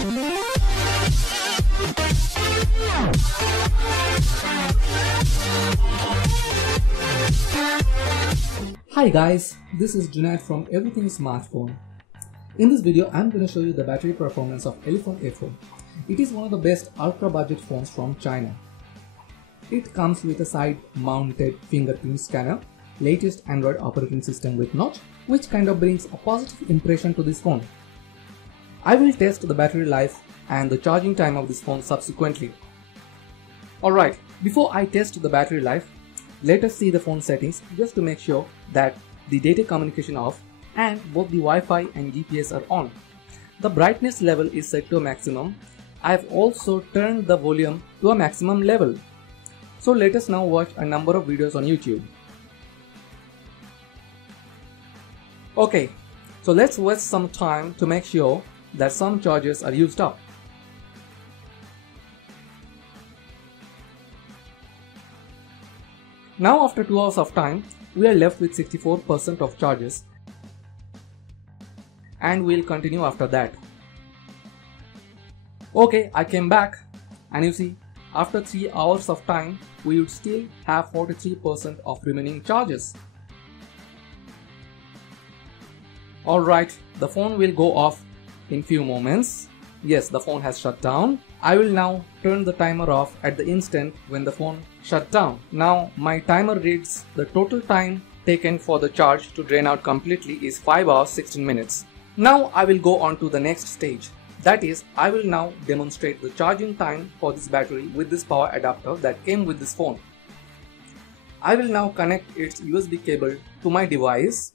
Hi guys, this is Junaid from Everything Smartphone. In this video, I'm going to show you the battery performance of Elephone A4. It is one of the best ultra-budget phones from China. It comes with a side-mounted fingerprint scanner, latest Android operating system with notch, which kind of brings a positive impression to this phone. I will test the battery life and the charging time of this phone subsequently. Alright, before I test the battery life, let us see the phone settings just to make sure that the data communication off and both the Wi-Fi and GPS are on. The brightness level is set to a maximum. I have also turned the volume to a maximum level. So let us now watch a number of videos on YouTube. Okay, so let's waste some time to make sure that some charges are used up. Now after 2 hours of time, we are left with 64% of charges, and we'll continue after that. Okay, I came back and you see, after 3 hours of time, we would still have 43% of remaining charges. Alright, the phone will go off in few moments. Yes, the phone has shut down. I will now turn the timer off at the instant when the phone shut down. Now my timer reads the total time taken for the charge to drain out completely is 5 hours 16 minutes. Now I will go on to the next stage. That is, I will now demonstrate the charging time for this battery with this power adapter that came with this phone. I will now connect its USB cable to my device,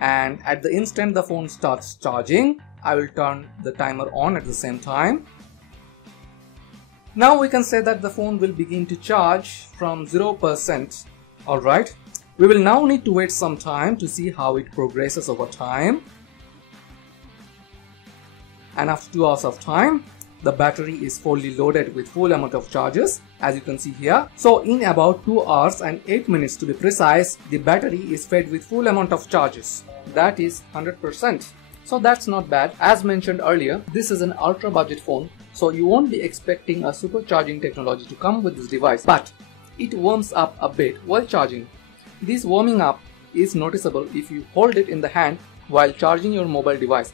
and at the instant the phone starts charging, I will turn the timer on at the same time. Now we can say that the phone will begin to charge from 0%. Alright, we will now need to wait some time to see how it progresses over time. And after 2 hours of time, the battery is fully loaded with full amount of charges, as you can see here. So in about 2 hours and 8 minutes to be precise, the battery is fed with full amount of charges. That is 100%. So that's not bad. As mentioned earlier, this is an ultra budget phone, so you won't be expecting a supercharging technology to come with this device, but it warms up a bit while charging. This warming up is noticeable if you hold it in the hand while charging your mobile device,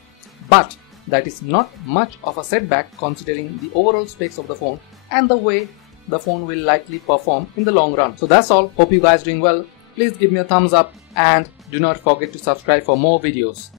but that is not much of a setback considering the overall specs of the phone and the way the phone will likely perform in the long run. So that's all. Hope you guys are doing well. Please give me a thumbs up and do not forget to subscribe for more videos.